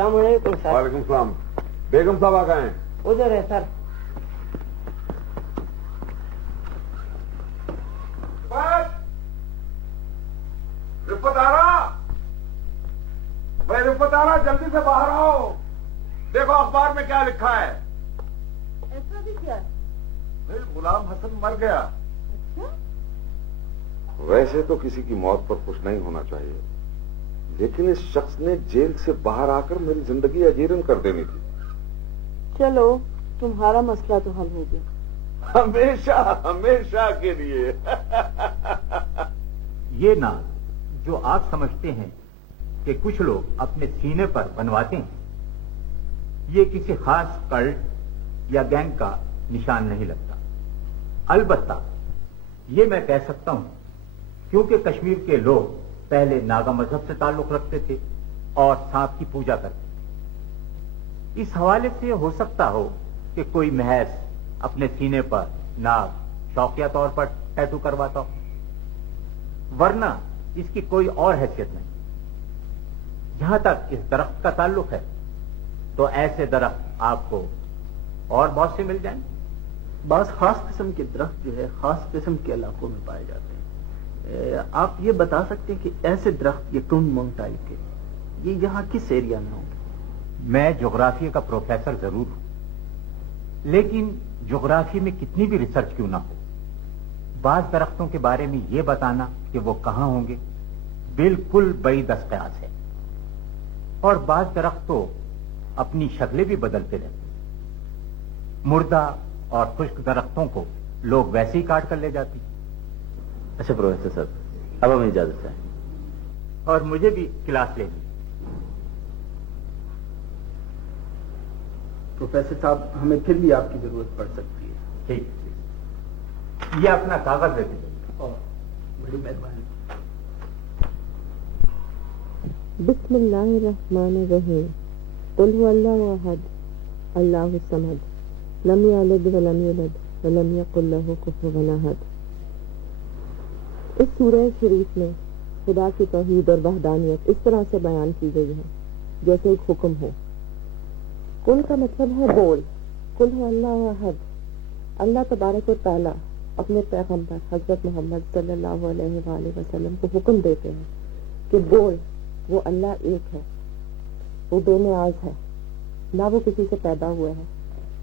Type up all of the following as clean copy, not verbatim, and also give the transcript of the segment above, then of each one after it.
अस्सलाम वालेकुम सर। वालेकुम सलाम। बेगम साहब कहाँ हैं? उधर है सर। रिफत आ रहा, भाई रिफत आ रहा, जल्दी से बाहर आओ। देखो अखबार में क्या लिखा है। ऐसा भी क्या? नहीं, गुलाम हसन मर गया। अच्छा? वैसे तो किसी की मौत पर खुश नहीं होना चाहिए, लेकिन इस शख्स ने जेल से बाहर आकर मेरी जिंदगी अजीरन कर देनी थी। चलो, तुम्हारा मसला तो हल हो गया। हमेशा हमेशा के लिए। ये नाम जो आप समझते हैं कि कुछ लोग अपने सीने पर बनवाते हैं, ये किसी खास कल्ट या गैंग का निशान नहीं लगता। अलबत्ता ये मैं कह सकता हूं क्योंकि कश्मीर के लोग पहले नागा मजहब से ताल्लुक रखते थे और सांप की पूजा करते थे। इस हवाले से हो सकता हो कि कोई महज अपने सीने पर नाग शौकिया तौर पर टैटू करवाता हो, वरना इसकी कोई और हैसियत नहीं। जहां तक इस दरख्त का ताल्लुक है तो ऐसे दरख्त आपको और बहुत से मिल जाएंगे। बास खास किस्म के दरख्त जो है खास किस्म के इलाकों में पाए जाते हैं। आप ये बता सकते हैं कि ऐसे दरख्त ये टून मोंग टाइप के ये यहाँ किस एरिया में होंगे? मैं ज्योग्राफी का प्रोफेसर जरूर हूं, लेकिन ज्योग्राफी में कितनी भी रिसर्च क्यों ना हो, बाज दरख्तों के बारे में यह बताना कि वो कहां होंगे बिल्कुल बड़ी दस्तयास है। और बाज दरख्त तो अपनी शक्लें भी बदलते रहते हैं। मुर्दा और खुश्क दरख्तों को लोग वैसे ही काट कर ले जाती। अच्छा प्रोफेसर साहब, अब हमें इजाजत चाहिए। और मुझे भी क्लास लेनी। प्रोफेसर साहब, हमें फिर भी आपकी जरूरत पड़ सकती है। ठीक, ये अपना कागज दे दीजिए। और बड़ी मेहरबानी। बिस्मिल्लाहिर्रहमानिर्रहीम। कुल हुवल्लाहु अहद, अल्लाहु समद, लम यलिद वलम यूलद वलम यकुल लहू कुफुवन अहद। इस सूरह शरीफ में खुदा की तौहीद और वहदानियत इस तरह से बयान की गई है जैसे एक हुक्म हो। कुल का मतलब है बोल। कुल हुवल्लाहु अहद, अल्लाह तबारक व तआला अपने पैगंबर हजरत मोहम्मद सल्लल्लाहु अलैहि वसल्लम को हुक्म देते हैं कि बोल, वो अल्लाह एक है, वो बेनियाज है, ना वो किसी से पैदा हुआ है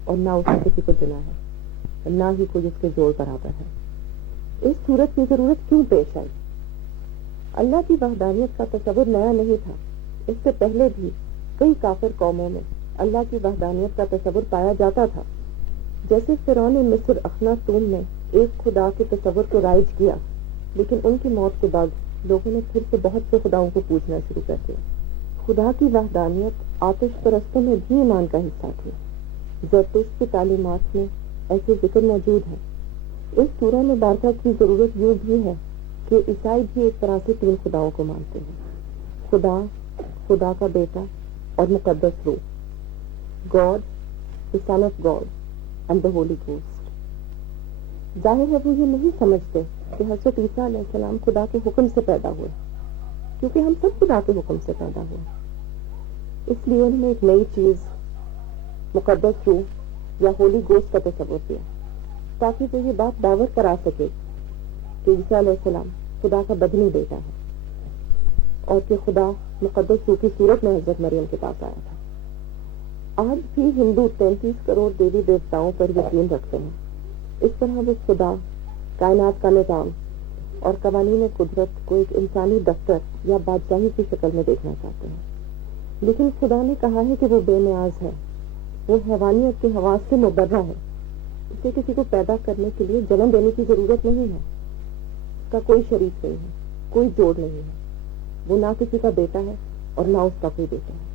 और ना उसने किसी को चुना है, ना ही कोई उसके जोड़ बराबर है। इस सूरत की जरूरत क्यों पेश आई? अल्लाह की वहदानियत का तस्वुर नया नहीं था। इससे पहले भी कई काफिर कौमों में अल्लाह की वहदानियत का तस्वुर पाया जाता था। जैसे फिरौन मिस्र अखनातून ने एक खुदा के तस्वुर को राइज किया, लेकिन उनकी मौत के बाद लोगों ने फिर से बहुत से खुदाओं को पूछना शुरू कर दिया। खुदा की वहदानियत आतिश परस्तों में भी ईमान का हिस्सा थी। ज़रतुश्त की तालीमात में ऐसे जिक्र मौजूद है। इस सूरह मुबारका की जरूरत यूं भी है कि ईसाई भी एक तरह से तीन खुदाओं को मानते हैं, खुदा, खुदा का बेटा और मुकद्दस रूह, God, the son of God and the Holi ghost. जाहिर है वो ये नहीं समझते कि हजरत ईसा अलैहिस्सलाम खुदा के हुक्म से पैदा हुए, क्योंकि हम सब खुदा के हुक्म से पैदा हुए। इसलिए उन्होंने एक नई चीज मुकद्दस रूह या होली घोस्ट का तस्वुर दिया, ताकि वो ये बात दावर करा सके कि ईसा अलैहिस्सलाम खुदा का बदनी बेटा है और कि खुदा मुकद्दस रूह की सूरत में हजरत मरियम के पास आया था। आज भी हिंदू 33 करोड़ देवी देवताओं पर यकीन रखते हैं। इस तरह वो खुदा, कायनात का निजाम और कवानीन कुदरत को एक इंसानी दफ्तर या बादशाही की शक्ल में देखना चाहते हैं। लेकिन खुदा ने कहा है कि वो बेनियाज है, वो हैवानियत के हवास से मुबर्रा है। इसे किसी को पैदा करने के लिए जन्म देने की जरूरत नहीं है। उसका कोई शरीक नहीं है, कोई जोड़ नहीं है। वो ना किसी का बेटा है और ना उसका कोई बेटा है।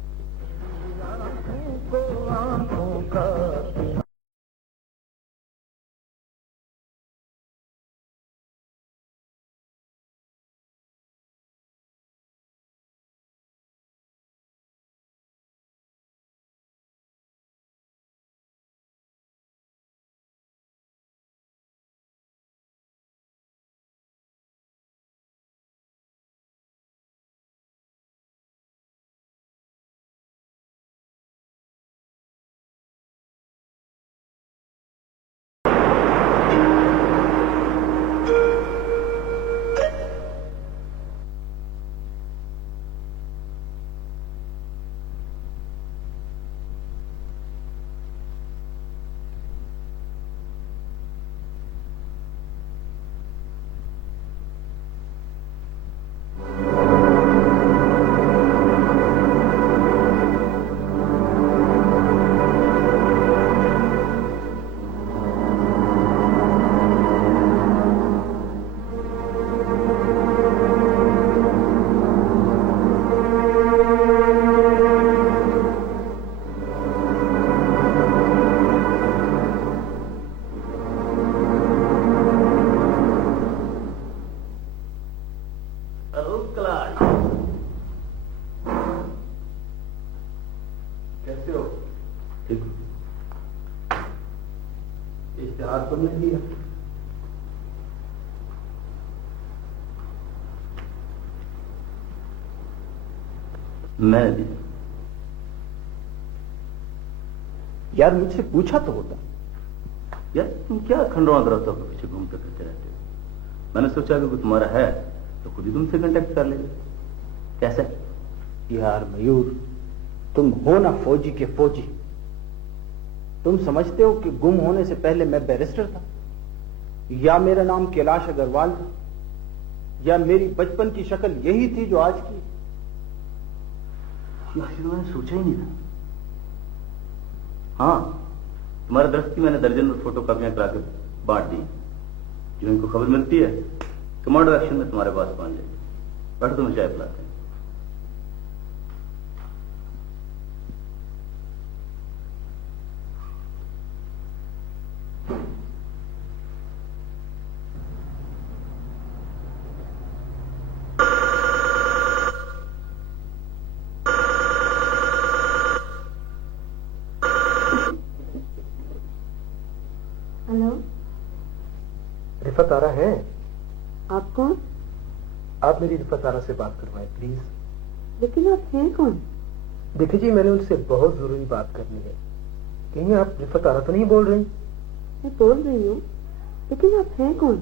क्लास। कैसे हो? ठीक। इश्तिहार तुमने दिया? मैंने दिया। यार मुझसे पूछा तो होता। यार तुम क्या खंडवा दरख्तों के पीछे घूमते फिरते रहते हो? मैंने सोचा कि कोई तुम्हारा है तो खुद ही तुमसे कांटेक्ट कर लेगा। कैसे? यार मयूर, तुम हो ना फौजी के फौजी। तुम समझते हो कि गुम होने से पहले मैं बैरिस्टर था, या मेरा नाम कैलाश अग्रवाल था, या मेरी बचपन की शक्ल यही थी जो आज की? यार ये मैंने सोचा ही नहीं था। हाँ, तुम्हारे दरख्त की मैंने दर्जन में फोटो कापियां करा के बांट दी। जो इनको खबर मिलती है कमांडो एक्शन में तुम्हारे पास पहुंच जाएगी। बैठो, तुम्हें चाय पिलाते हैं। हेलो, रिफत आरा है? आप कौन? आप मेरी रिफत आरा से बात करवाएं प्लीज। लेकिन आप हैं कौन? देखिए जी, मैंने उनसे बहुत जरूरी बात करनी है। कहीं आप रिफत आरा तो नहीं बोल रही? मैं बोल रही हूँ, लेकिन आप हैं कौन?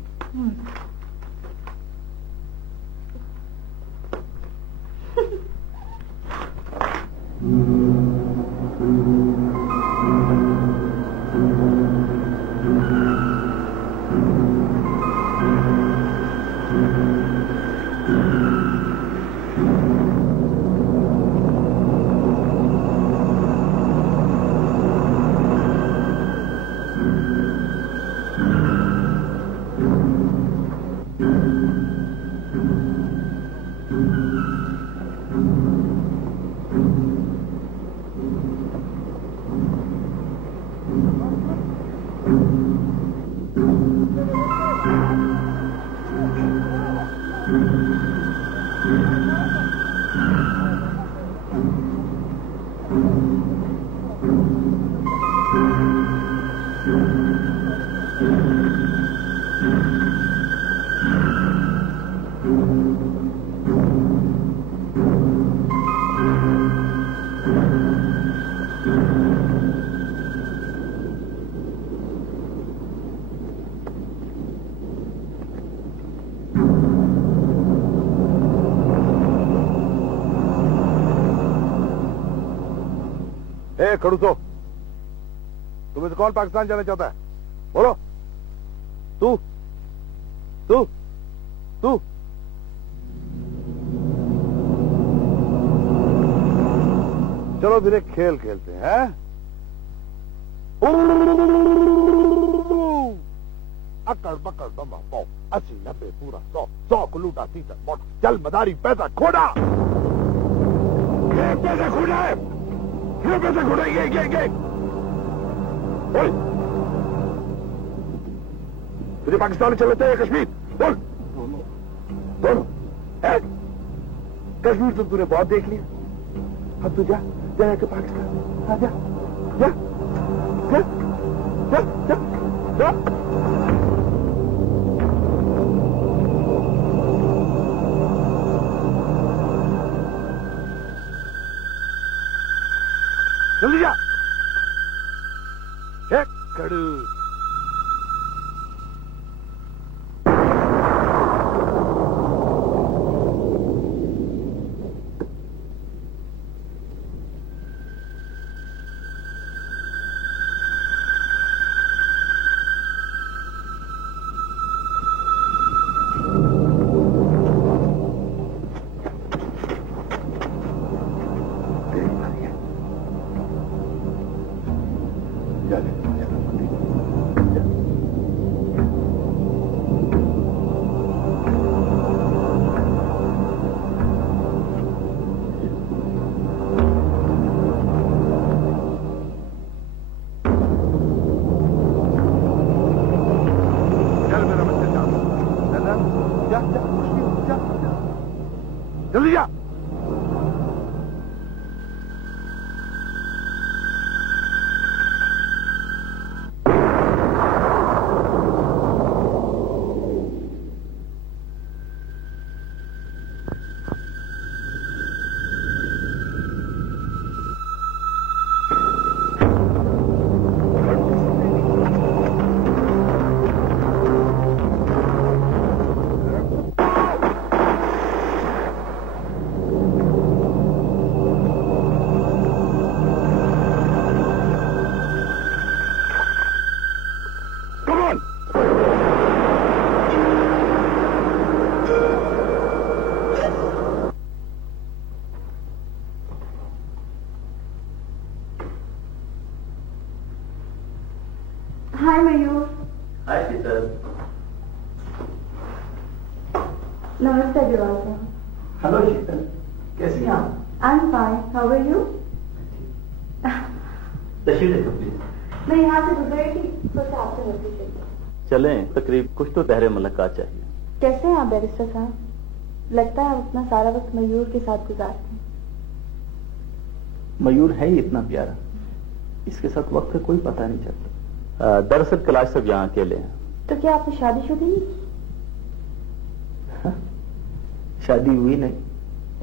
खड़ूसो, तुम्हें से कौन पाकिस्तान जाना चाहता है? बोलो। तू तू तू चलो फिर एक खेल खेलते हैं। अकड़ पकड़ बम्बा पाओ, 80 90 पूरा 100 100 को लूटा 30 मोटा, चल मदारी पैसा खोड़ा। ये पैसा खोड़ा है, ये पैसा खोड़ा, ये बोल। तुझे पाकिस्तान में चलते हैं कश्मीर? बोल। दोनों है? कश्मीर तो तूने बहुत देख लिया, अब तू जा के पाकिस्तान आ जा। जा जा जा जा जा। जल्दी जा। कड़ू जा ले, जल्दी जा। Hi, Mayur. हाय शीतल। Namaste, Diwakar. हेलो शीतल, कैसी हैं आप? I'm fine. How are you? तशरीफ रखो प्लीज। मैं यहाँ से गुजर रही थी, सोचा आपसे मिलती चलिए। चलें, तकरीब कुछ तो तहरे मुलाकात चाहिए। कैसे हैं आप बैरिस्टर साहब? लगता है आप अपना सारा वक्त मयूर के साथ गुजारते हैं। मयूर है ही इतना प्यारा, इसके साथ वक्त का कोई पता नहीं चलता। दरअसल कैलाश साहब यहाँ अकेले हैं। तो क्या आपने शादीशुदा नहीं की? शादी हुई नहीं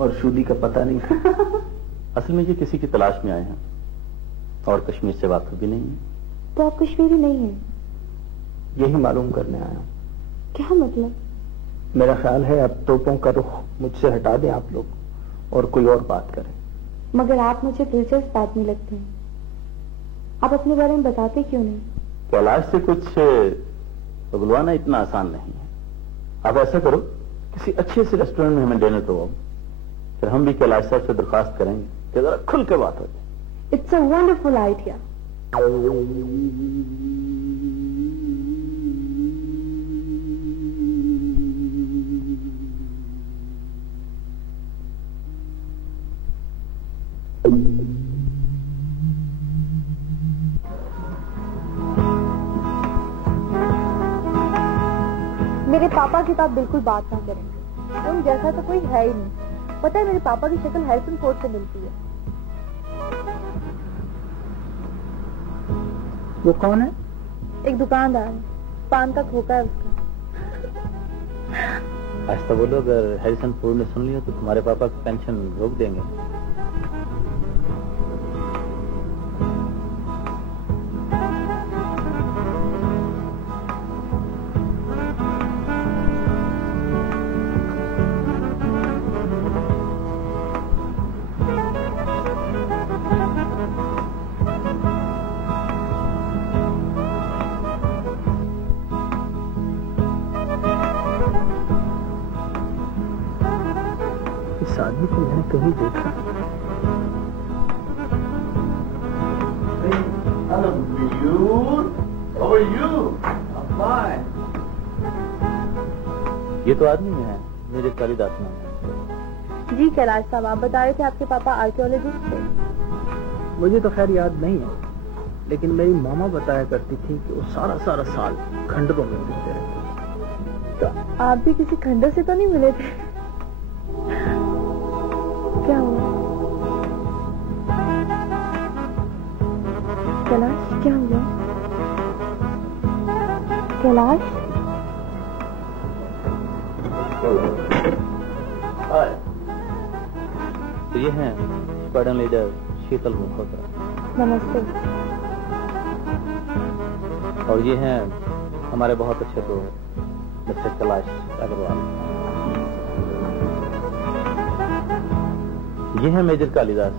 और शुदी का पता नहीं था। असल में ये किसी की तलाश में आए हैं और कश्मीर से वाकिफ भी नहीं है। तो आप कश्मीरी नहीं हैं? यही मालूम करने आया हूँ। क्या मतलब? मेरा ख्याल है अब तोपों का रुख मुझसे हटा दें आप लोग और कोई और बात करें। मगर आप मुझे दिलचस्प आदमी लगते हैं, आप अपने बारे में बताते क्यों नहीं? कैलाश से कुछ उगलवाना इतना आसान नहीं है। आप ऐसा करो, किसी अच्छे से रेस्टोरेंट में हमें डिनर करवाओ, फिर हम भी कैलाश साहब से दरखास्त करेंगे कि जरा खुल के बात हो जाए। It's a wonderful idea. मेरे पापा की तो आप बिल्कुल बात ना करें, उन जैसा तो कोई है ही नहीं। पता है मेरे पापा की शक्ल हैरिसन फोर्ड से मिलती है। वो कौन है? एक दुकानदार है, पान का खोका है उसका। आहिस्ता बोलो, अगर हैरिसन फोर्ड ने सुन लिया तो तुम्हारे पापा की पेंशन रोक देंगे। इस आदमी को मैंने कहीं देखा। Hello Mayur, how are you? ये तो आदमी में है, मेरे कालिदास नाम है। जी कैलाश साहब, आप बता रहे थे आपके पापा आर्कियोलॉजिस्ट थे। मुझे तो खैर याद नहीं है, लेकिन मेरी मामा बताया करती थी कि वो सारा साल खंडरों में मिलते रहते। तो आप भी किसी खंडर से तो नहीं मिले थे? क्या हुआ कैलाश? क्या हुआ कैलाश? हाय, तो ये हैं स्क्वाड्रन लीडर शीतल मल्होत्रा। नमस्ते। और ये हैं हमारे बहुत अच्छे दोस्त मिस्टर कैलाश अग्रवाल। ये है मेजर कालिदास।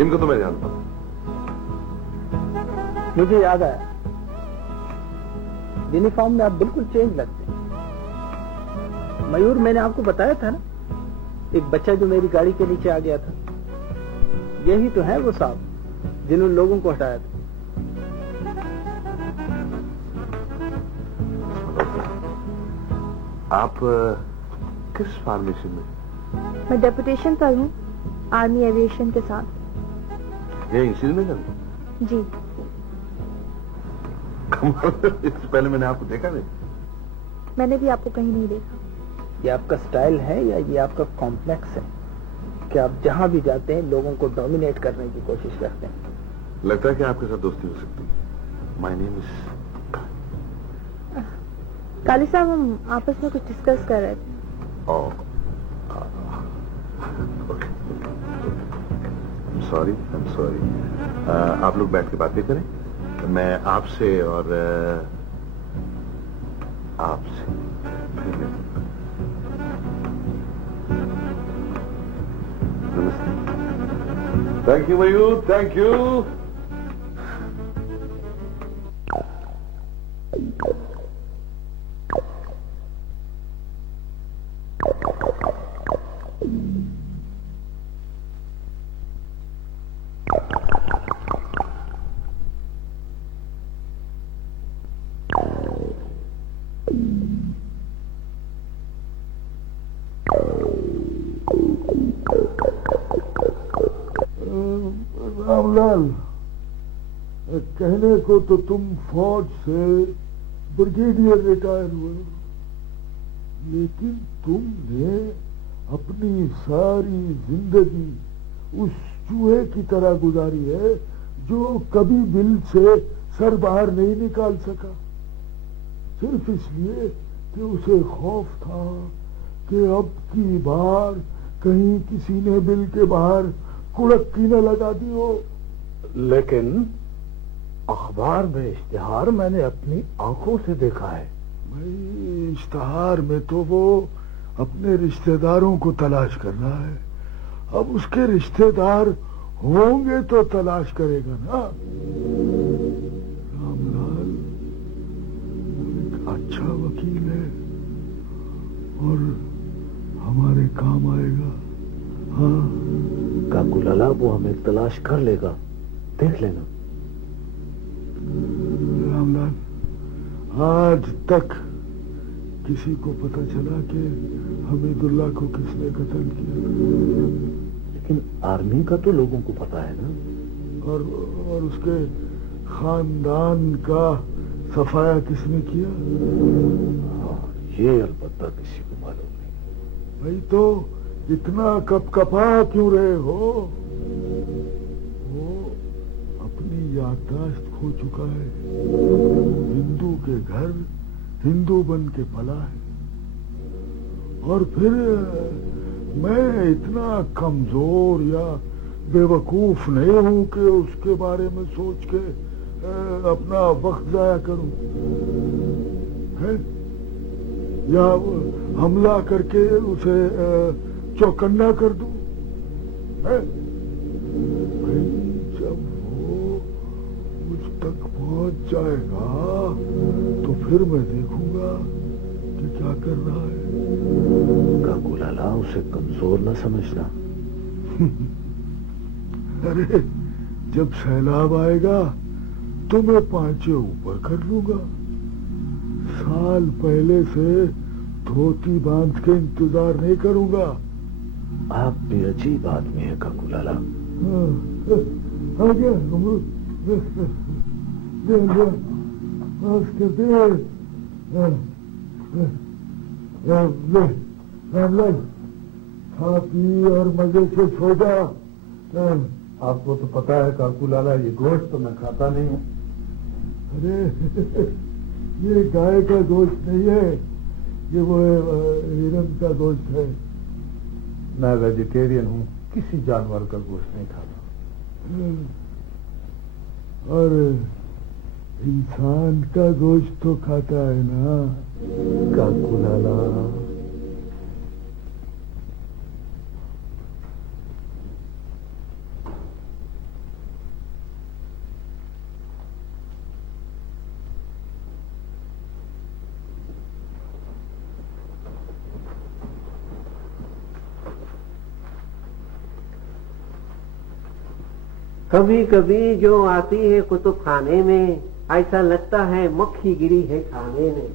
इनको तो मैं जानता हूं। मुझे याद आया, यूनिफॉर्म में आप बिल्कुल चेंज लगते हैं। मयूर, मैंने आपको बताया था ना, एक बच्चा जो मेरी गाड़ी के नीचे आ गया था, यही तो है वो साहब जिन्होंने लोगों को हटाया था। आप किस फॉर्मेशन में? मैं डेपुटेशन पर हूँ आर्मी एविएशन के साथ। यही श्रीनगर में? जी। इससे पहले मैंने आपको देखा नहीं। मैंने भी आपको कहीं नहीं देखा। ये आपका स्टाइल है या ये आपका कॉम्प्लेक्स है कि आप जहां भी जाते हैं लोगों को डोमिनेट करने की कोशिश करते हैं? लगता है कि आपके साथ दोस्ती हो सकती है। माय नेम इज काली साहब, हम आपस में कुछ डिस्कस कर रहे थे। Sorry, I am sorry. आप लोग बैठ के बातें करें, मैं आपसे और आपसे नमस्ते। Thank you Mayur, thank you. Ramlal, कहने को तो तुम फौज से ब्रिगेडियर रिटायर हुए, लेकिन तुमने अपनी सारी जिंदगी उस चूहे की तरह गुजारी है जो कभी बिल से सर बाहर नहीं निकाल सका, सिर्फ इसलिए कि उसे खौफ था कि अब की बार कहीं किसी ने बिल के बाहर कुड़क्की न लगा दी हो। लेकिन अखबार में इश्तिहार मैंने अपनी आंखों से देखा है। भाई, इश्तिहार में तो वो अपने रिश्तेदारों को तलाश कर रहा है, अब उसके रिश्तेदार होंगे तो तलाश करेगा ना। रामलाल एक अच्छा वकील है और हमारे काम आएगा। हाँ काकूलाला, वो हमें तलाश कर लेगा, देख लेना। रामलाल, आज तक किसी को पता चला कि हमीदुल्लाह को किसने कत्ल किया? लेकिन आर्मी का तो लोगों को पता है ना। और उसके खानदान का सफाया किसने किया? हाँ, ये अलबत्ता किसी को मालूम नहीं। भाई, तो इतना कपकपा क्यों रहे हो? वो अपनी याददाश्त खो चुका है। हिंदू के घर हिंदू बन के पला है, और फिर मैं इतना कमजोर या बेवकूफ नहीं हूं कि उसके बारे में सोच के अपना वक्त जाया करूं, है? या हमला करके उसे चौकन्ना कर दूं, है? भाई, जब वो मुझ तक पहुंच जाएगा तो फिर मैं देखूंगा कि क्या कर रहा है। काकूलाला, उसे कमजोर न समझना। अरे, जब सैलाब आएगा तो मैं पांचे ऊपर कर लूंगा। साल पहले से धोती बांध के इंतजार नहीं करूंगा। आप भी अजीब आदमी है काकूलाला। आ गया, ले, खा पी और मजे से सो जा। आपको तो पता है काकूलाला, ये गोश्त तो मैं खाता नहीं हूँ। अरे, ये गाय का गोश्त नहीं है, ये वो हिरन का गोश्त है। मैं वेजिटेरियन हूँ, किसी जानवर का गोश्त नहीं खाता। और इंसान का गोश्त तो खाता है ना काकूलाला। कभी कभी जो आती है कुतुब खाने में, ऐसा लगता है मक्खी गिरी है खाने में।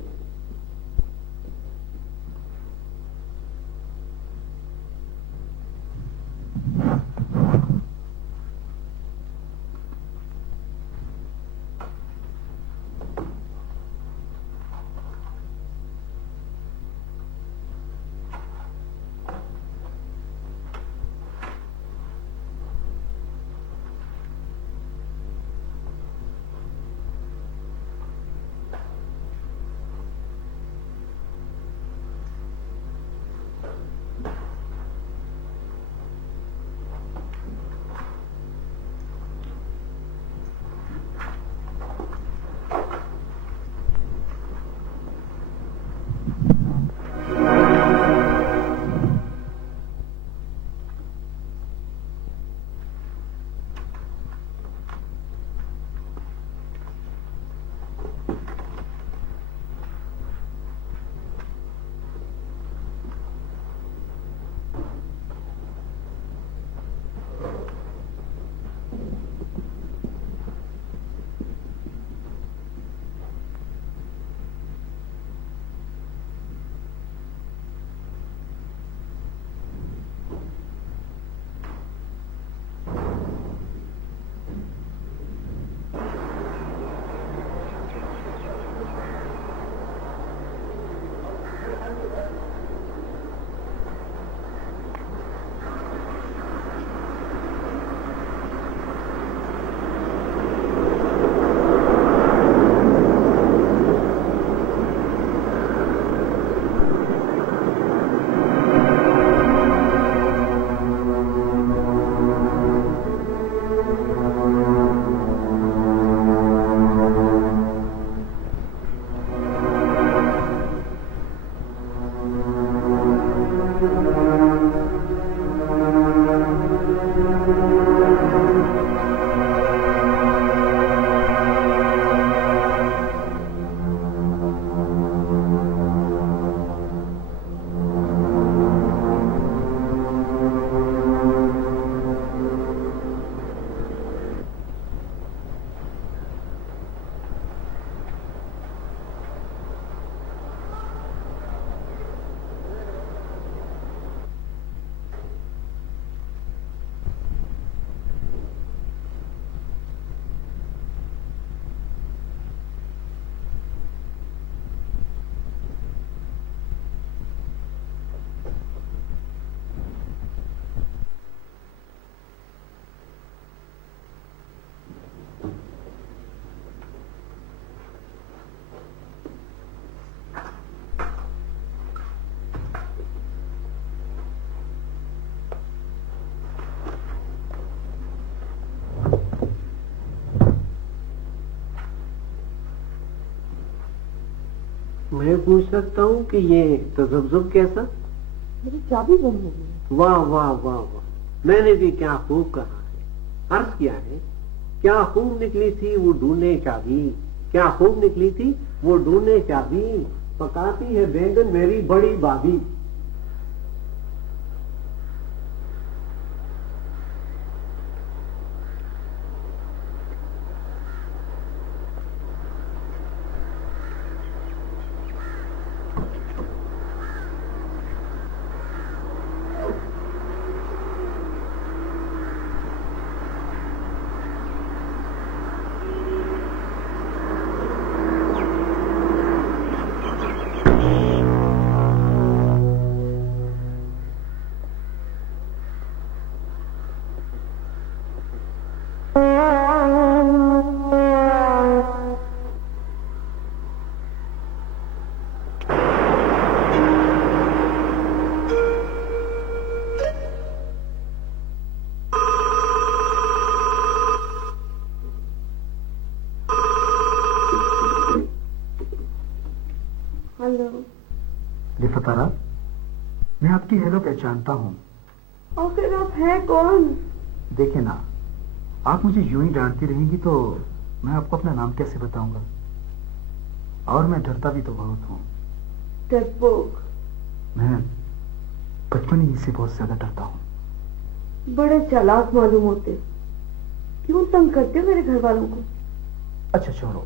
मैं पूछ सकता हूँ कि ये तजब्जुब कैसा? मेरी चाबी गुम हो गई। वाह वाह वाह वाह, मैंने भी क्या खूब कहा है। अर्ज किया है, क्या खूब निकली थी वो ढूंढने चाबी, क्या खूब निकली थी वो ढूंढने चाबी, पकाती है बैंगन मेरी बड़ी भाभी। लिफतारा, मैं आपकी हेलो पहचानता हूँ। आखिर आप हैं कौन? देखे ना, आप मुझे यूं ही डांटती रहेंगी तो मैं आपको अपना नाम कैसे बताऊंगा। और मैं डरता भी तो बहुत हूँ। डरपोक। मैं बचपन ही से बहुत ज्यादा डरता हूँ। बड़े चालाक मालूम होते। क्यों तंग करते हो मेरे घर वालों को? अच्छा छोड़ो,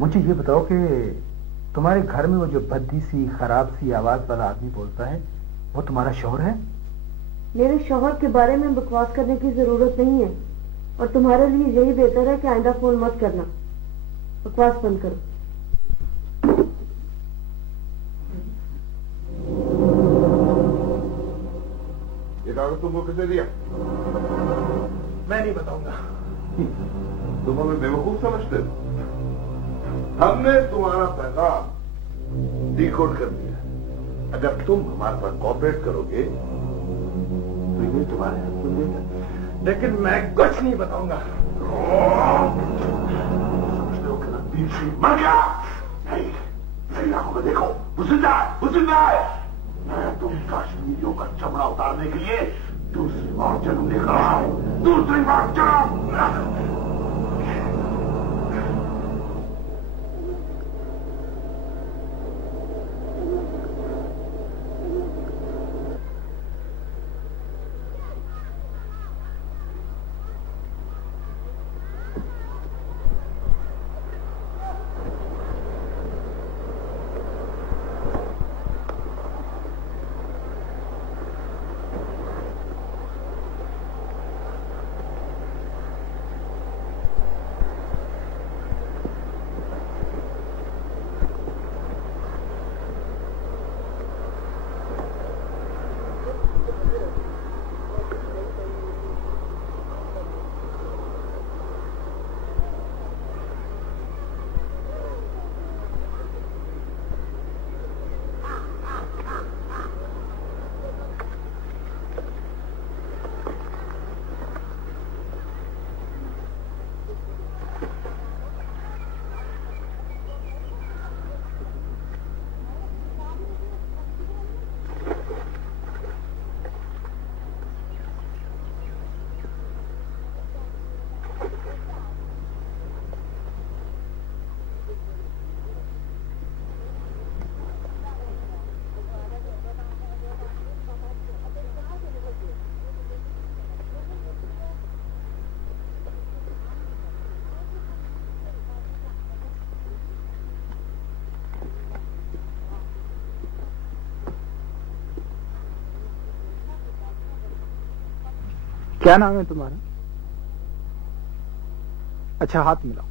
मुझे ये बताओ कि तुम्हारे घर में वो जो भद्दी सी खराब सी आवाज वाला आदमी बोलता है, वो तुम्हारा शौहर है? मेरे शौहर के बारे में बकवास करने की जरूरत नहीं है, और तुम्हारे लिए यही बेहतर है कि आइंदा फोन मत करना। बकवास बंद करो। ये कागज तुमको किसने दिया? मैं नहीं बताऊंगा। तुम हमें बेवकूफ समझते हो? हमने तुम्हारा पैगाम डिकोड कर दिया। अगर तुम हमारे साथ कोऑपरेट करोगे तो ये तुम्हारे हाथ में देगा, लेकिन मैं कुछ नहीं बताऊंगा। समझते हो कि रणबीर सिंह मर गया? नहीं, मेरी आंखों में देखो, वो जिंदा है। मैं तुम कश्मीरियों का चमड़ा उतारने के लिए दूसरी बार जन्म लेकर आया हूं। दूसरी बार जन्म। क्या नाम है तुम्हारा? अच्छा, हाथ मिलाओ।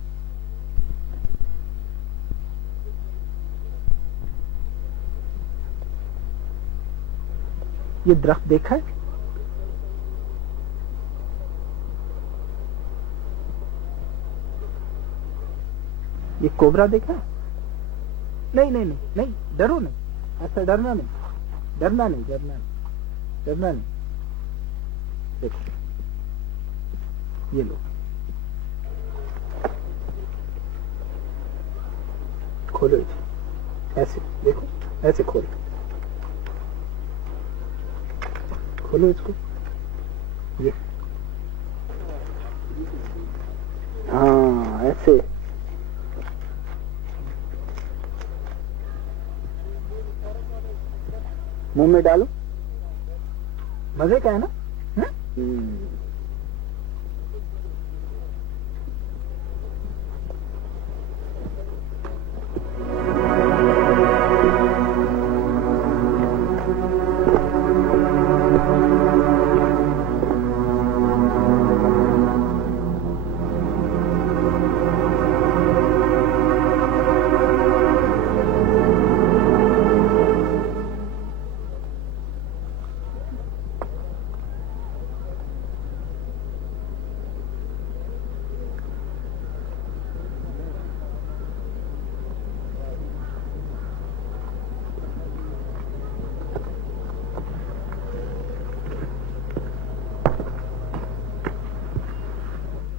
ये दरख्त देखा है? ये कोबरा देखा है? नहीं नहीं नहीं नहीं, डरो नहीं, ऐसा डरना नहीं, डरना नहीं, डरना नहीं, डरना नहीं। देखो, ये लो, खोलो इसे। ऐसे देखो, ऐसे खोलो, खोलो इसको, ये हाँ ऐसे। मुंह में डालो, मजे का है ना?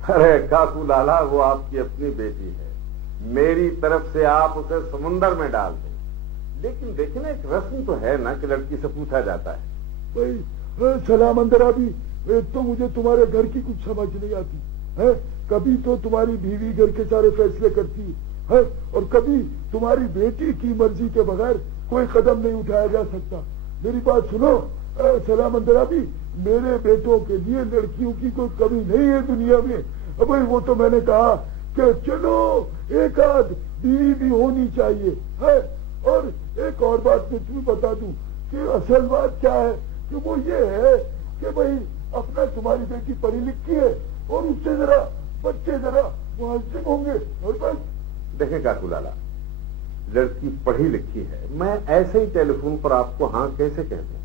अरे काकू लाला, वो आपकी अपनी बेटी है, मेरी तरफ से आप उसे समुंदर में डाल दें। लेकिन देखिए ना, एक रस्म तो है ना कि लड़की से पूछा जाता है। भाई सलाम अंदर भी, एक तो मुझे तुम्हारे घर की कुछ समझ नहीं आती है। कभी तो तुम्हारी बीवी घर के सारे फैसले करती है और कभी तुम्हारी बेटी की मर्जी के बगैर कोई कदम नहीं उठाया जा सकता। मेरी बात सुनो सलाम अंदर भी, मेरे बेटों के लिए लड़कियों की कोई कमी नहीं है दुनिया में। भाई वो तो मैंने कहा कि चलो एक आध बीवी भी होनी चाहिए है। और एक और बात मैं तुम्हें बता दूं कि असल बात क्या है कि वो ये है कि भाई अपना तुम्हारी बेटी पढ़ी लिखी है और उससे जरा बच्चे जरा मुहज्जिम होंगे। और बस देखे काकू लाला, लड़की पढ़ी लिखी है, मैं ऐसे ही टेलीफोन पर आपको हाँ कैसे कह दूं?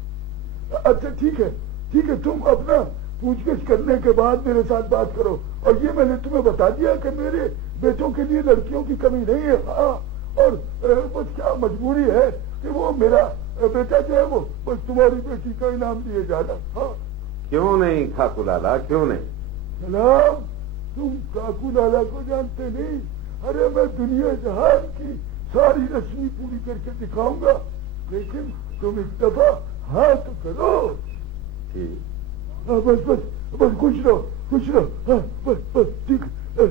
अच्छा ठीक है, ठीक है, तुम अपना पूछगिछ करने के बाद मेरे साथ बात करो। और ये मैंने तुम्हें बता दिया कि मेरे बेटों के लिए लड़कियों की कमी नहीं है। हाँ, और बस क्या मजबूरी है कि वो मेरा बेटा जो है वो बस तुम्हारी बेटी का इनाम दिए जाना। हाँ क्यों नहीं काकू लाला, क्यों नहीं? सलाम, तुम काकू लाला को जानते नहीं? अरे मैं दुनिया जहान की सारी रस्मी पूरी करके दिखाऊंगा, लेकिन तुम एक दफा हाँ तो करो। ठीक, बस बस बस खुश रहो, खुश रहो। हाँ बस बस ठीक है।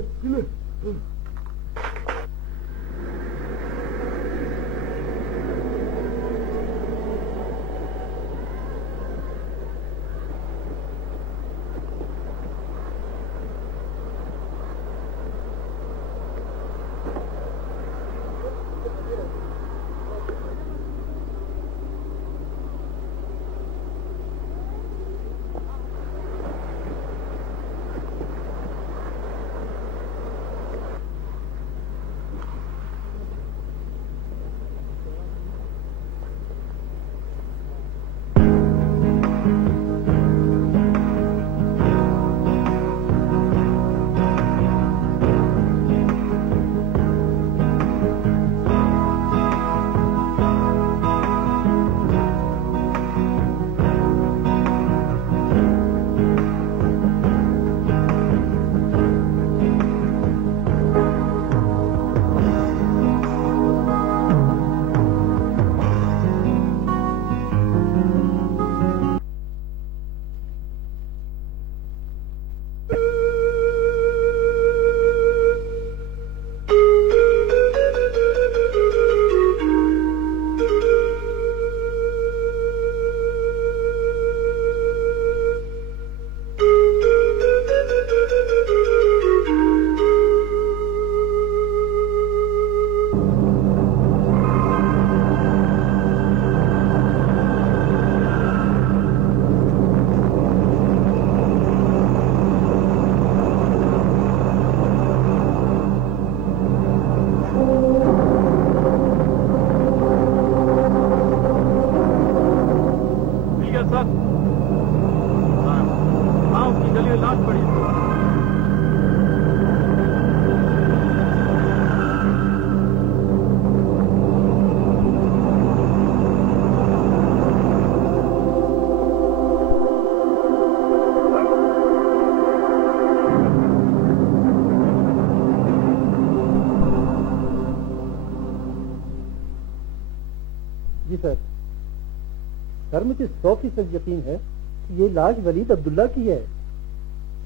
सर मुझे 100% यकीन है कि ये लाश वलीद अब्दुल्ला की है।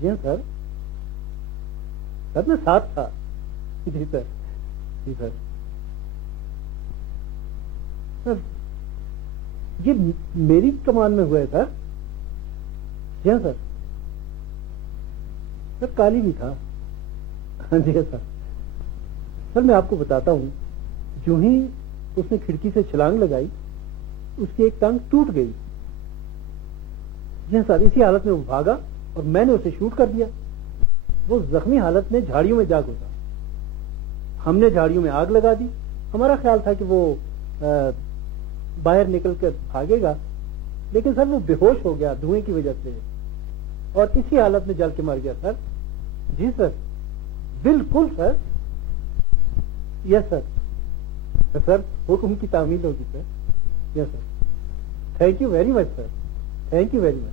जी हाँ सर, मैं साथ था। जी सर, जी सर। सर ये मेरी कमान में हुआ है सर। जी हाँ सर। सर काली भी था। जी हाँ सर मैं आपको बताता हूं, जो ही उसने खिड़की से छलांग लगाई उसकी एक टांग टूट गई। जी हाँ सर, इसी हालत में वो भागा और मैंने उसे शूट कर दिया। वो जख्मी हालत में झाड़ियों में जा घुसा। हमने झाड़ियों में आग लगा दी। हमारा ख्याल था कि वो बाहर निकल कर भागेगा, लेकिन सर वो बेहोश हो गया धुएं की वजह से और इसी हालत में जल के मर गया सर। जी सर, बिल्कुल सर। Yes sir. सर हुक्म की तामील होगी sir. Yes sir. Thank you very much sir, thank you very much.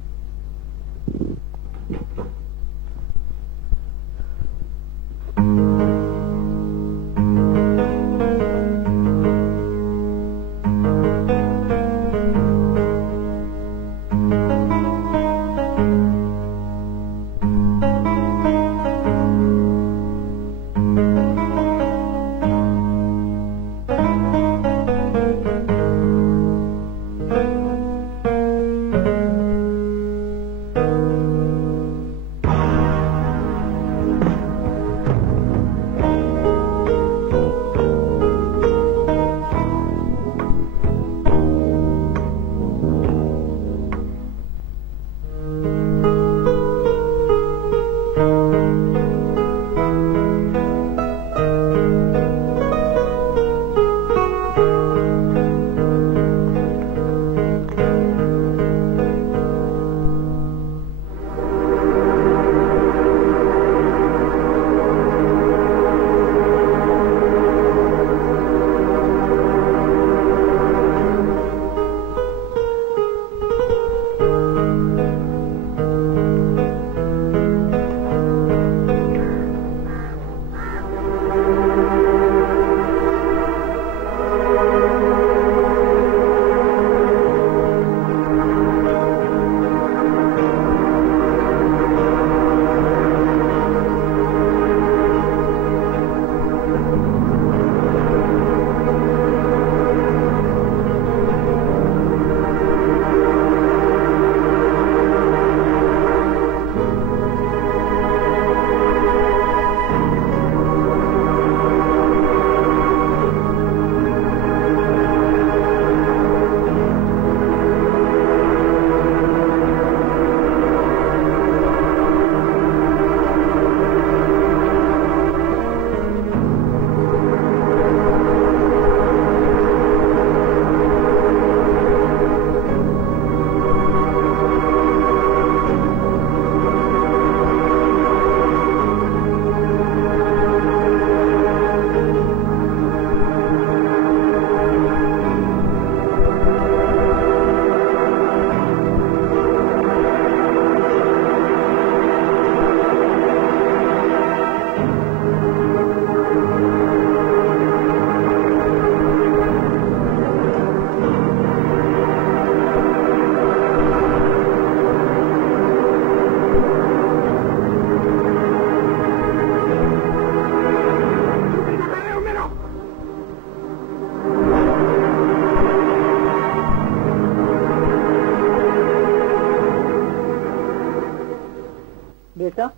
बेटा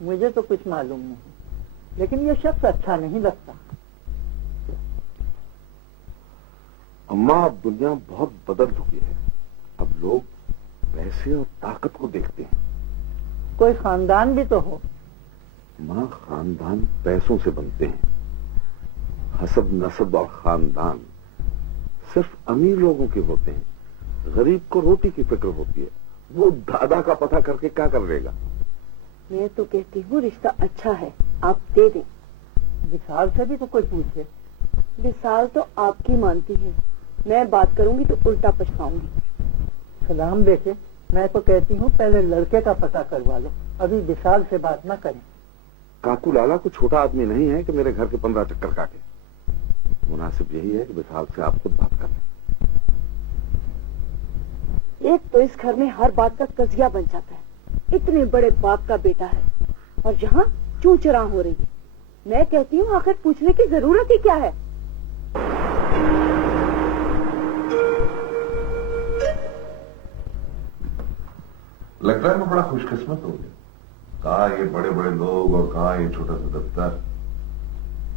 मुझे तो कुछ मालूम नहीं, लेकिन ये शख्स अच्छा नहीं लगता। अम्मा, अब दुनिया बहुत बदल चुकी है। अब लोग पैसे और ताकत को देखते हैं। कोई खानदान भी तो हो। माँ, खानदान पैसों से बनते हैं। हसब नसब और खानदान सिर्फ अमीर लोगों के होते हैं। गरीब को रोटी की फिक्र होती है। वो दादा का पता करके क्या कर लेगा। मैं तो कहती हूँ रिश्ता अच्छा है, आप दे दें। विशाल से भी तो कोई पूछे। विशाल तो आपकी मानती है, मैं बात करूंगी तो उल्टा पछताऊंगी। सलाम बेटे, मैं तो कहती हूँ पहले लड़के का पता करवा लो, अभी विशाल से बात ना करें। काकू लाला को छोटा आदमी नहीं है कि मेरे घर के 15 चक्कर काटे। मुनासिब यही है कि विशाल से आप खुद बात कर लें। एक तो इस घर में हर बात का कजिया बन जाता है। इतने बड़े बाप का बेटा है और यहाँ चू चरा हो रही है। मैं कहती हूँ आखिर पूछने की जरूरत ही क्या है। लगता है मैं बड़ा खुशकिस्मत हो गया। कहाँ ये बड़े बड़े लोग और कहाँ ये छोटा सा दफ्तर।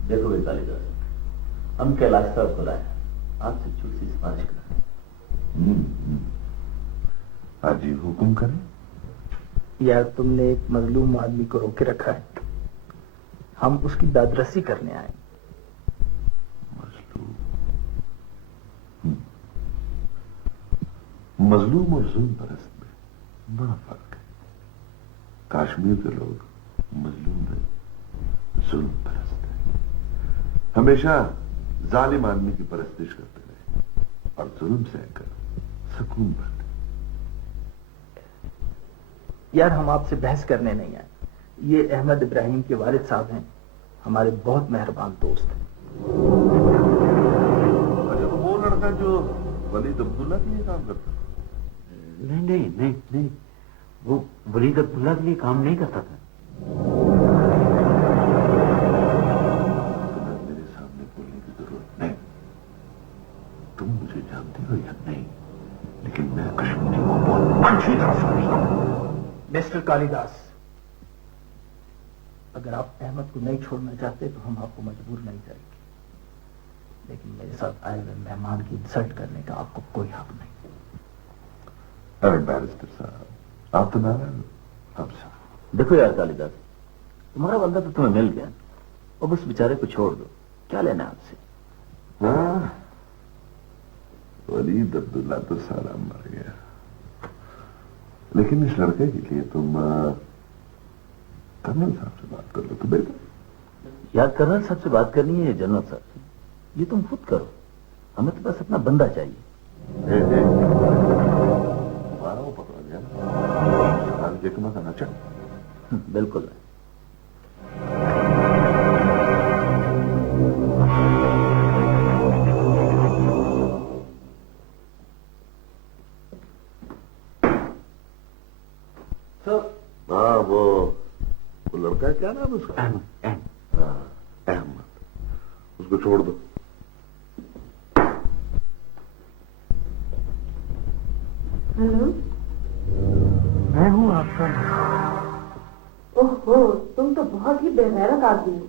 देखो कालिदास, हम कैलाश साहब को लाए, आपसे छोटी सी सिफारिश करें। हाँ जी, हुक्म करें। यार तुमने एक मजलूम आदमी को रोके रखा है, हम उसकी दादरसी करने आए। मजलूम और जुल्म परस्त में बड़ा फर्क है। कश्मीर के लोग मजलूम है, जुल्म परस्त है। हमेशा जालिम आदमी की परस्तिश करते रहे और जुल्म सहकर सुकून पाते। यार हम आपसे बहस करने नहीं आए। ये अहमद इब्राहिम के वालिद साहब हैं, हमारे बहुत मेहरबान दोस्त हैं। अच्छा, तो वो लड़का जो वलीद अब्दुल्ला के लिए काम करता था? नहीं नहीं नहीं नहीं, वो वलीद अब्दुल्ला के लिए काम नहीं करता था। मेरे सामने बोलने की जरूरत नहीं। तुम मुझे जानते हो या नहीं, लेकिन मैं कश्मीरी को बहुत अच्छी तरह समझता हूं। मिस्टर कालिदास, अगर आप अहमद को नहीं छोड़ना चाहते तो हम आपको मजबूर नहीं करेंगे, लेकिन मेरे साथ आए हुए मेहमान की इंसल्ट करने का आपको कोई हक नहीं। अरे बैरिस्टर साहब, आप तो नाराज हो। अब साहब देखो यार कालिदास, तुम्हारा बंदा तो तुम्हें मिल गया, अब उस बेचारे को छोड़ दो, क्या लेना है आपसे? हाँ, वलीद अब्दुल्ला तो साला मर गया, लेकिन इस लड़के के लिए तुम कर्नल साहब से बात कर लो तो बेहतर। यार कर्नल साहब से बात करनी है या जनरल साहब से? ये तुम खुद करो, हमें तो बस अपना बंदा चाहिए। तुम्हारा वो पकड़ा गया ना, ये तुम्हें करना चाहिए। बिल्कुल। हाँ, वो लड़का है, क्या नाम है उसका? अहमद। उसको छोड़ दो। हेलो, मैं हूँ आपका। ओहो, तुम तो बहुत ही बेगैरत आदमी हो।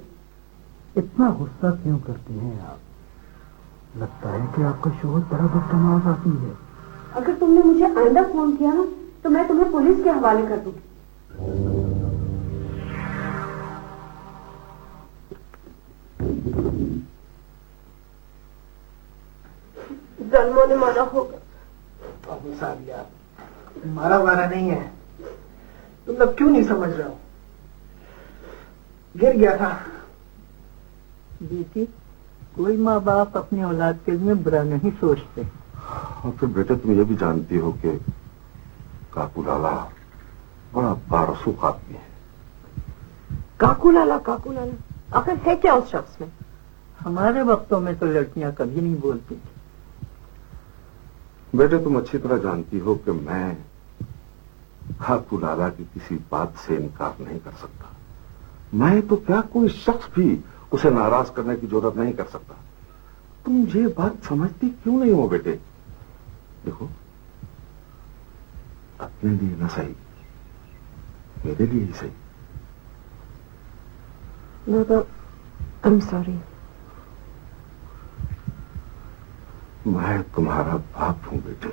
इतना गुस्सा क्यों करती हैं आप? लगता है कि आपका शोहर बड़ा बदतमीज आदमी है। अगर तुमने मुझे आइंदा फोन किया ना तो मैं तुम्हें पुलिस के हवाले कर दूंगी। जन्मों ने मारा होगा। बाबू साहब यार, मारा वारा नहीं है, तुम लोग क्यों नहीं समझ रहे हो? गिर गया था। बेटी, कोई माँ बाप अपनी औलाद के लिए बुरा नहीं सोचते। और फिर बेटे, तुम ये भी जानती हो कि काकूलाला बड़ा बारसूख आदमी है। काकूलाला, काकूलाला, आखिर है क्या उस शख्स में? हमारे वक्तों में तो लड़कियां कभी नहीं बोलती थी। बेटे, तुम अच्छी तरह जानती हो कि मैं काकूलाला की किसी बात से इनकार नहीं कर सकता। मैं तो क्या, कोई शख्स भी उसे नाराज करने की जरूरत नहीं कर सकता। तुम ये बात समझती क्यों नहीं हो बेटे? देखो, अपने लिए ना सही, मेरे लिए ही सही। बाबा, आई एम सॉरी। मैं तुम्हारा बाप हूं बेटे।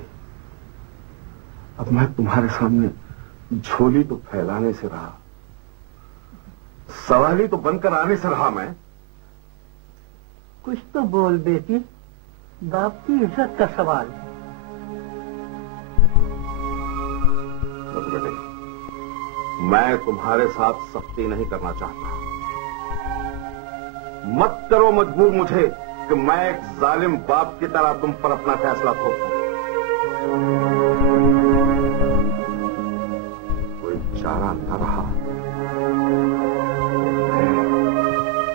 अब मैं तुम्हारे सामने झोली तो फैलाने से रहा, सवाली तो बनकर आने से रहा। मैं कुछ तो बोल बेटी, बाप की इज्जत का सवाल। देखो बेटे, मैं तुम्हारे साथ सख्ती नहीं करना चाहता। मत करो मजबूर मुझे कि मैं एक जालिम बाप की तरह तुम पर अपना फैसला थोपूं। कोई चारा न रहा,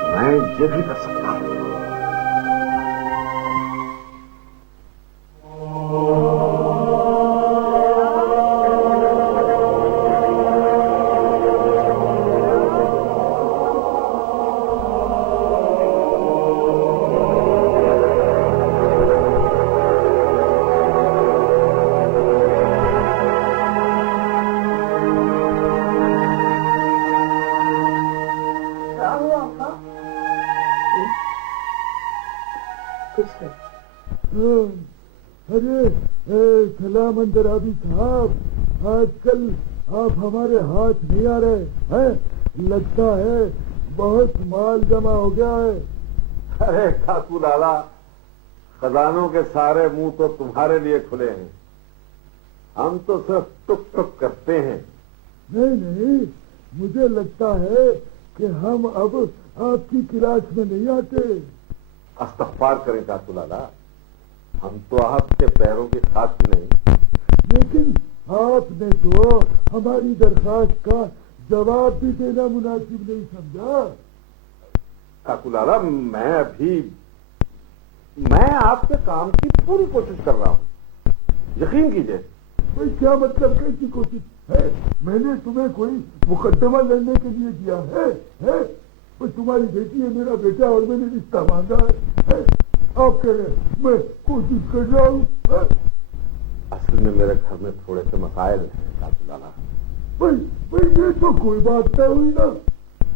मैं ये भी कर सकता हूं। खुश रहो। हाँ, अरे सलाम अंदराबी साहब, आजकल आप हमारे हाथ नहीं आ रहे हैं। लगता है बहुत माल जमा हो गया है। अरे काकू लाला, खजानों के सारे मुंह तो तुम्हारे लिए खुले हैं, हम तो सिर्फ टुक टुक करते हैं। नहीं नहीं, मुझे लगता है कि हम अब आपकी क्लास में नहीं आते। इस्तग़फ़ार करें काकू लाला, हम तो आपके पैरों की खाक नहीं। लेकिन आपने तो हमारी दरखास्त का जवाब भी देना मुनासिब नहीं समझा। काकू लाला, मैं आपके काम की पूरी कोशिश कर रहा हूं, यकीन कीजिए। भाई क्या मतलब कैसी कोशिश है? मैंने तुम्हें कोई मुकदमा लड़ने के लिए दिया है? तो तुम्हारी बेटी है, मेरा बेटा, और मैंने रिश्ता मांगा है? आप कह रहे हैं मैं कोशिश कर रहा हूँ? असल में मेरे घर में थोड़े से मसाइल हैं काकू लाला। भाई ये तो कोई बात नहीं हुई ना।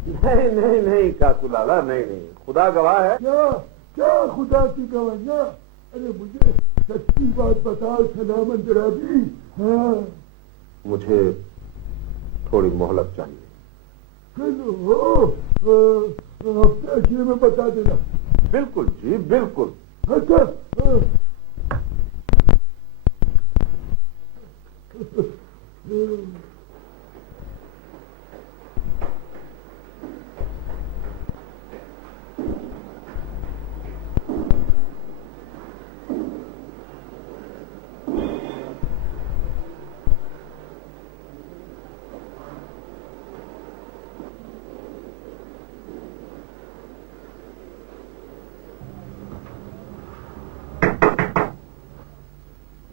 नहीं नहीं नहीं काकू लाला, नहीं नहीं, खुदा गवाह है। क्या खुदा की गवाहियां? अरे मुझे सच्ची बात बताओ सलाम अंदराबी। हाँ, मुझे थोड़ी मोहलत चाहिए। चलो हफ्ते आखिर में बता देना। बिल्कुल जी, बिल्कुल। अच्छा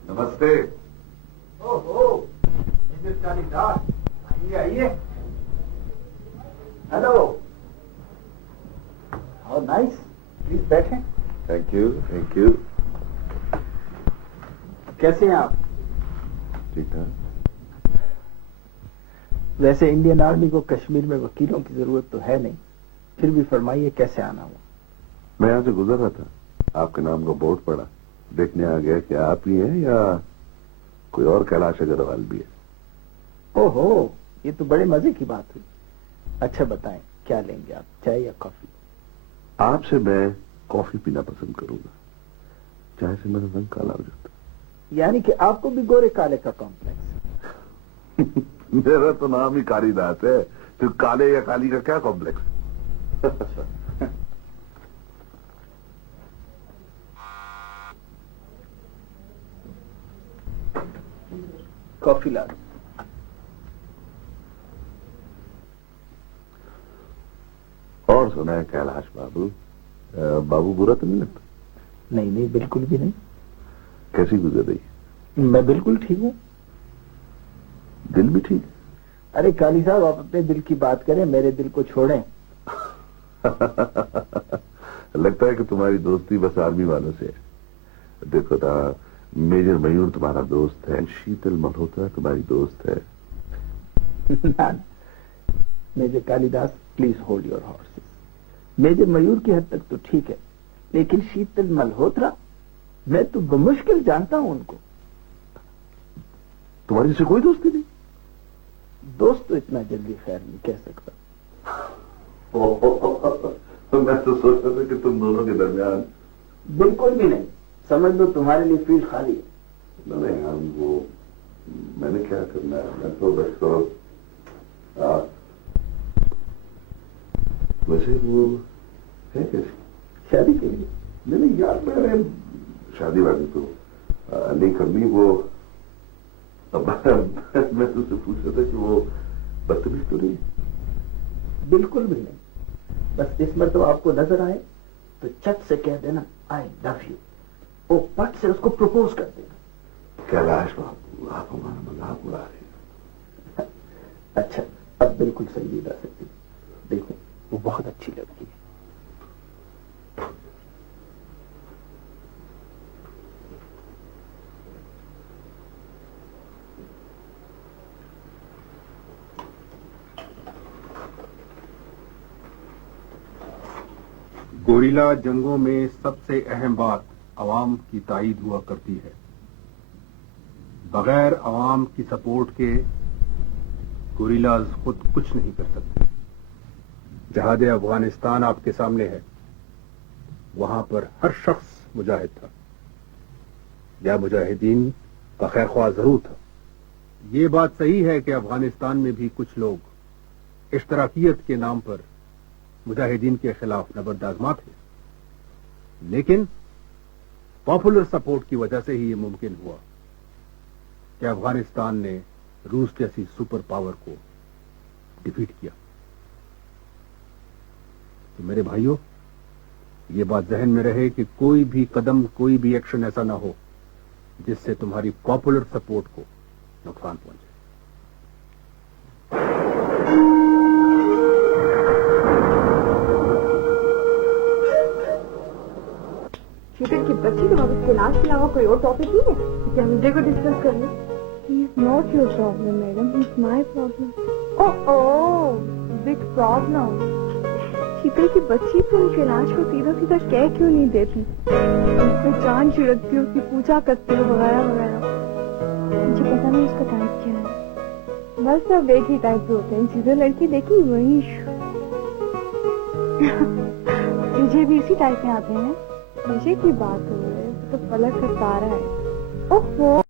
नमस्ते। ओहो, मिस्टर कालिदास, आइए आइए। हेलो, हाउ नाइस, प्लीज बैठें। Thank you, thank you. कैसे हैं आप? ठीक ठाक। वैसे इंडियन आर्मी को कश्मीर में वकीलों की जरूरत तो है नहीं, फिर भी फरमाइए कैसे आना हुआ? मैं यहाँ से गुजर रहा था, आपके नाम का बोर्ड पड़ा, देखने आ गया कि आप ही हैं या कोई और कैलाश अग्रवाल भी है। ओहो, ये तो बड़े मजे की बात हुई। अच्छा बताएं, क्या लेंगे आप, चाय या कॉफी? आपसे मैं कॉफी पीना पसंद करूंगा, चाय से मेरा रंग काला हो जाता है। यानी कि आपको भी गोरे काले का कॉम्प्लेक्स? मेरा तो नाम ही कालिदास है, तो काले या काली का क्या कॉम्प्लेक्स? अच्छा। कॉफी ला दो। और सुना है कैलाश बाबू, बाबू बुरा तो नहीं लगता? नहीं नहीं, बिल्कुल भी नहीं। कैसी गुजर रही? मैं बिल्कुल ठीक हूँ। दिल भी ठीक? अरे काली साहब, आप अपने दिल की बात करें, मेरे दिल को छोड़ें। लगता है कि तुम्हारी दोस्ती बस आर्मी वालों से है। देखो ना, मेजर मयूर तुम्हारा दोस्त है, शीतल मल्होत्रा तुम्हारी दोस्त है। ना, major Kalidas, please hold your horses. Major Mayur की हद तक तो ठीक है, लेकिन शीतल मल्होत्रा, मैं तो बमुश्किल जानता हूं उनको। तुम्हारी से कोई दोस्ती नहीं? दोस्त तो इतना जल्दी खैर नहीं कह सकता। मैं तो सोच रहा था कि तुम दोनों के दरमियान। बिल्कुल भी नहीं, समझ लो तुम्हारे लिए फील्ड खाली है। नहीं, हम वो, मैंने क्या करना है, मैं तो बस तो वैसे वो है कैसे शादी के लिए? नहीं यार, मैंने शादी वादी तो नहीं करनी। वो अब मैं तुझसे पूछ रहा था कि वो बदतमीज तो नहीं? बिल्कुल भी नहीं, बस इस मरतबा आपको नजर आए तो चट से कह देना आई लव यू, ओ पट से उसको प्रपोज कर देना। कैलाश बाबू, आप हमारा मजाक उड़ा रहे हैं। अच्छा, अब बिल्कुल संजीदा सकती, देखो वो बहुत अच्छी लड़की है। गोरिल्ला जंगों में सबसे अहम बात अवाम की ताईद हुआ करती है। बगैर अवाम की सपोर्ट के गोरिल्लाज खुद कुछ नहीं कर सकते। जहाद अफगानिस्तान आपके सामने है, वहां पर हर शख्स मुजाहिद था या मुजाहिदीन का खैर ख्वाह जरूर था। ये बात सही है कि अफगानिस्तान में भी कुछ लोग इश्तराकियत के नाम पर मुजाहिदीन के खिलाफ नबर्दाजमा थे, लेकिन पॉपुलर सपोर्ट की वजह से ही ये मुमकिन हुआ कि अफगानिस्तान ने रूस जैसी सुपर पावर को डिफीट किया। तो मेरे भाइयों, ये बात जहन में रहे कि कोई भी कदम, कोई भी एक्शन ऐसा ना हो जिससे तुम्हारी पॉपुलर सपोर्ट को नुकसान पहुंचे। शीतल की बच्ची, तुम अब इसके इलाज के अलावा कोई और टॉपिक नहीं है क्या मुझे को डिस्कस कर ले? He is not your problem, madam. He is my problem. Oh, big problem. शीतल की बच्ची, तुम कैलाश को सीधा सीधा कह क्यों नहीं देती? उससे जान छिड़कती हो, उसकी पूजा करती हो, वगैरह वगैरह। मुझे पता नहीं उसका टाइप क्या है। बस सब एक ही टाइप के होते हैं, जिसे लड़की देखी वही। मुझे भी इसी टाइप में आते हैं। मुझे की बात हो रही है तो पलक का तारा है। ओहो।